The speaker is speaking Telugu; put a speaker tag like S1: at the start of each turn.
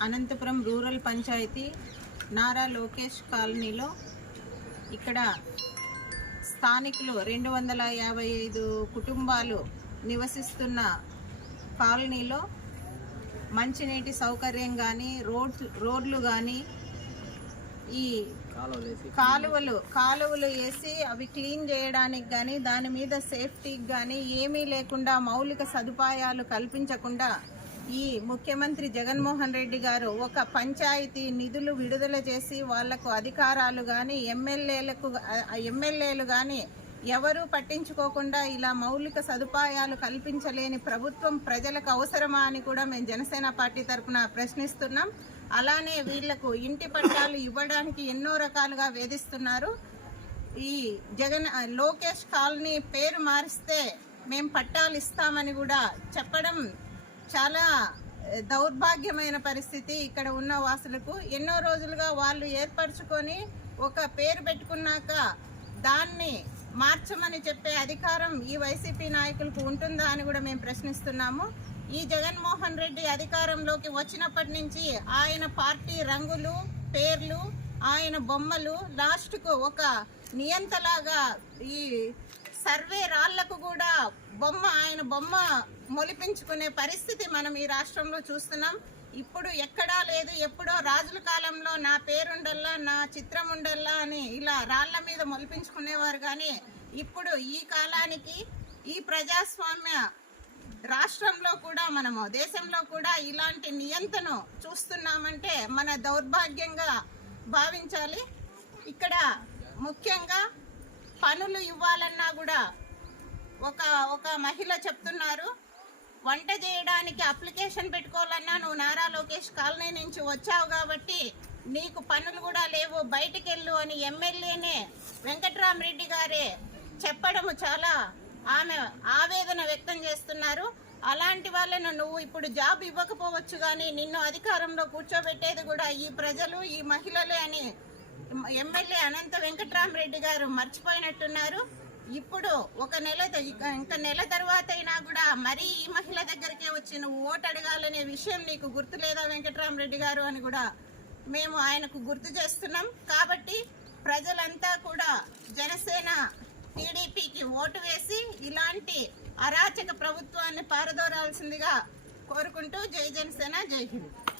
S1: అనంతపురం రూరల్ పంచాయతీ నారా లోకేష్ కాలనీలో ఇక్కడ స్థానికులు రెండు వందల యాభై ఐదు కుటుంబాలు నివసిస్తున్న కాలనీలో మంచినీటి సౌకర్యం కానీ రోడ్ రోడ్లు కానీ ఈ కాలువలు కాలువలు వేసి అవి క్లీన్ చేయడానికి కానీ దాని మీద సేఫ్టీకి కానీ ఏమీ లేకుండా మౌలిక సదుపాయాలు కల్పించకుండా ఈ ముఖ్యమంత్రి జగన్మోహన్ రెడ్డి గారు ఒక పంచాయతీ నిధులు విడుదల చేసి వాళ్ళకు అధికారాలు కానీ ఎమ్మెల్యేలకు ఎమ్మెల్యేలు కానీ ఎవరూ పట్టించుకోకుండా ఇలా మౌలిక సదుపాయాలు కల్పించలేని ప్రభుత్వం ప్రజలకు అవసరమా అని కూడా మేము జనసేన పార్టీ తరఫున ప్రశ్నిస్తున్నాం. అలానే వీళ్ళకు ఇంటి పట్టాలు ఇవ్వడానికి ఎన్నో రకాలుగా వేధిస్తున్నారు. ఈ జగన్ లోకేష్ కాలనీ పేరు మారిస్తే మేము పట్టాలు ఇస్తామని కూడా చెప్పడం చాలా దౌర్భాగ్యమైన పరిస్థితి ఇక్కడ ఉన్న వాసులకు. ఎన్నో రోజులుగా వాళ్ళు ఏర్పరచుకొని ఒక పేరు పెట్టుకున్నాక దాన్ని మార్చమని చెప్పే అధికారం ఈ వైసీపీ నాయకులకు ఉంటుందా అని కూడా మేము ప్రశ్నిస్తున్నాము. ఈ జగన్మోహన్ రెడ్డి అధికారంలోకి వచ్చినప్పటి నుంచి ఆయన పార్టీ రంగులు పేర్లు ఆయన బొమ్మలు లాస్ట్కు ఒక నియంతలాగా ఈ సర్వే రాళ్ళకు కూడా బొమ్మ ఆయన బొమ్మ మొలిపించుకునే పరిస్థితి మనం ఈ రాష్ట్రంలో చూస్తున్నాం. ఇప్పుడు ఎక్కడా లేదు ఎప్పుడో రాజుల కాలంలో నా పేరుండల్లా నా చిత్రం ఉండల్లా అని ఇలా రాళ్ళ మీద మొలిపించుకునేవారు కానీ ఇప్పుడు ఈ కాలానికి ఈ ప్రజాస్వామ్య రాష్ట్రంలో కూడా మనము దేశంలో కూడా ఇలాంటి నియంతను చూస్తున్నామంటే మన దౌర్భాగ్యంగా భావించాలి. ఇక్కడ ముఖ్యంగా పనులు ఇవ్వాలన్నా కూడా ఒక ఒక మహిళ చెప్తున్నారు వంట చేయడానికి అప్లికేషన్ పెట్టుకోవాలన్నా నువ్వు నారా లోకేష్ కాలనీ నుంచి వచ్చావు కాబట్టి నీకు పనులు కూడా లేవు బయటికి వెళ్ళు అని ఎమ్మెల్యేనే వెంకట్రామరెడ్డి గారే చెప్పడము చాలా ఆమె ఆవేదన వ్యక్తం చేస్తున్నారు. అలాంటి వాళ్ళను నువ్వు ఇప్పుడు జాబ్ ఇవ్వకపోవచ్చు కానీ నిన్ను అధికారంలో కూర్చోబెట్టేది కూడా ఈ ప్రజలు ఈ మహిళలే అని ఎమ్మెల్యే అనంత వెంకట్రామరెడ్డి గారు మర్చిపోయినట్టున్నారు. ఇప్పుడు ఒక నెల త- ఇంకా నెల తర్వాత అయినా కూడా మరీ ఈ మహిళ దగ్గరికే వచ్చి నువ్వు ఓటు అడగాలనే విషయం నీకు గుర్తులేదా వెంకట్రామరెడ్డి గారు అని కూడా మేము ఆయనకు గుర్తు చేస్తున్నాం. కాబట్టి ప్రజలంతా కూడా జనసేన టీడీపీకి ఓటు వేసి ఇలాంటి అరాచక ప్రభుత్వాన్ని పారదోరాల్సిందిగా కోరుకుంటూ జై జనసేన జై హింద్.